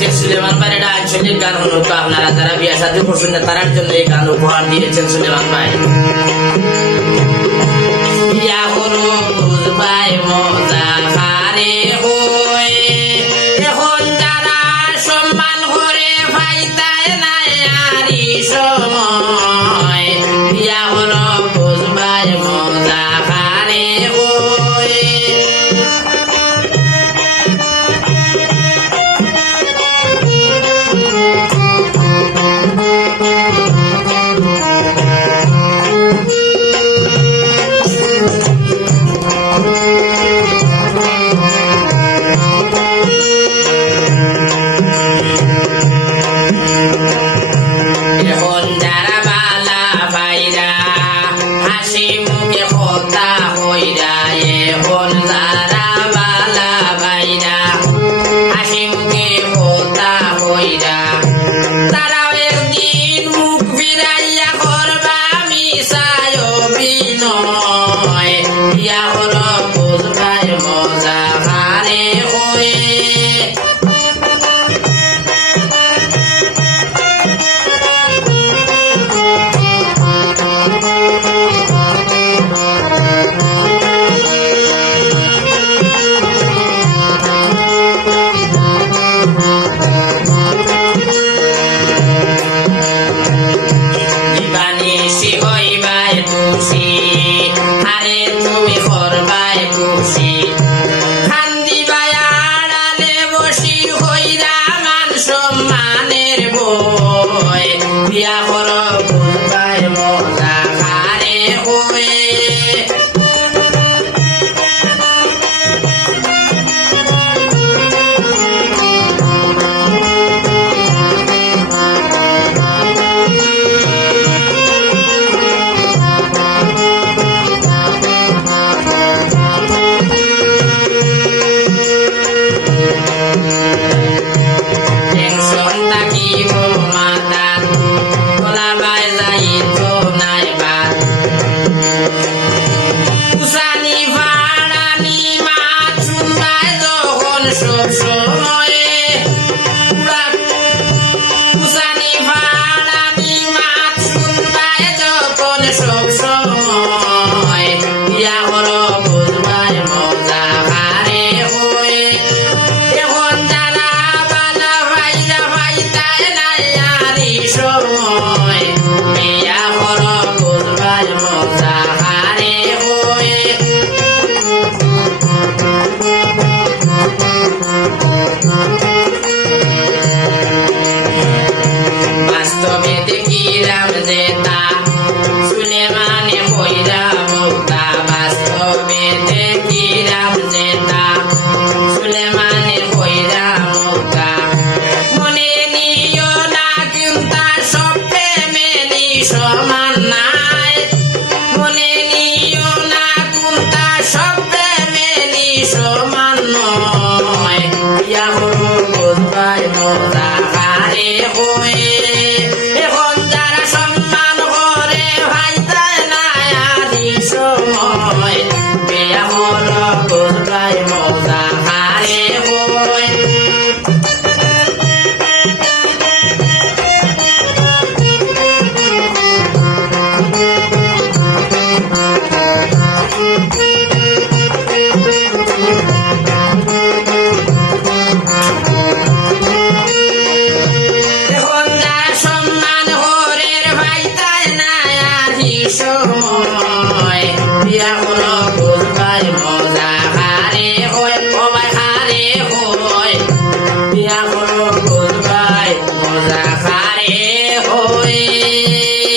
আজকে সুলেমান ভাই এটা আঞ্চলিক গান হলো, তো আপনারা যারা বিয়ে শাদী করছেন না তার জন্য এই গান উপহার দিয়েছেন সুলেমান ভাই। বিয়া হলো বুঝবাই মজা হারে হই, এখন যারা সম্মান করে ফাইতায় নাই আরি সময়। বিয়া হলো বুঝবাই মজা হারে হই, এখন যারা বালা ভাইরা হাসি মুখে কথা হইরা, এখন যারা বালা ভাইরা হাসি মুখে কথা হইরা, তারাও একদিন মুখ ফিরাইয়া করবা মিশায় অভিনয়। ইয়া হলো বুঝবাই মজা হারে হয়ে, দিবানিশি হইবাই খুশি, আরে তুমি করবাই খুশি, খান্দিবাই আড়ালে বসি হইরা মান সম্মানের বই। বিয়া করো বুঝবাই মজা হারে হয়ে, টেনশন থাকিব মাথাত গলাবাই যাইত নাই বাদ, উসানি ভাড়ানি মাত শুনবাই যখন সব সময়ে, উসানি ভাড়ানি মাত শুনবাই যখন সব সময়। ইয়া করো বুঝবাই মজা হারে হয়ে, এখন যারা বালা ভাইরা ভাইতায় নাই আরি সময়। বিয়া করো বুঝবাই মজা হারে হয়ে, বাস্তবে দেখিলাম যেতা সুলেমানে হইরা মুক্তা, বাস্তবে দেখিলাম যেতা সুলেমানে হইরা মুক্তা। মনে নিও না কিন্তু সব প্রেমেরই সমান নাই, মনে নিও না কিন্তু সব প্রেমেরই সমান নয়। ইয়া হলো বুঝবাই মজা হারে হয়ে, এখন যারা সম্মান করে ভাইতায় নাই আদি সময়। বিয়া হলো বুঝবাই মজা হারে হয়ে, এখন যারা সম্মান করে ভাইতায় নাই আদি সময়। বিয়া হলো বুঝবাই মজা হারে হয়, ও ভাই হারে হয়। বিয়া হলো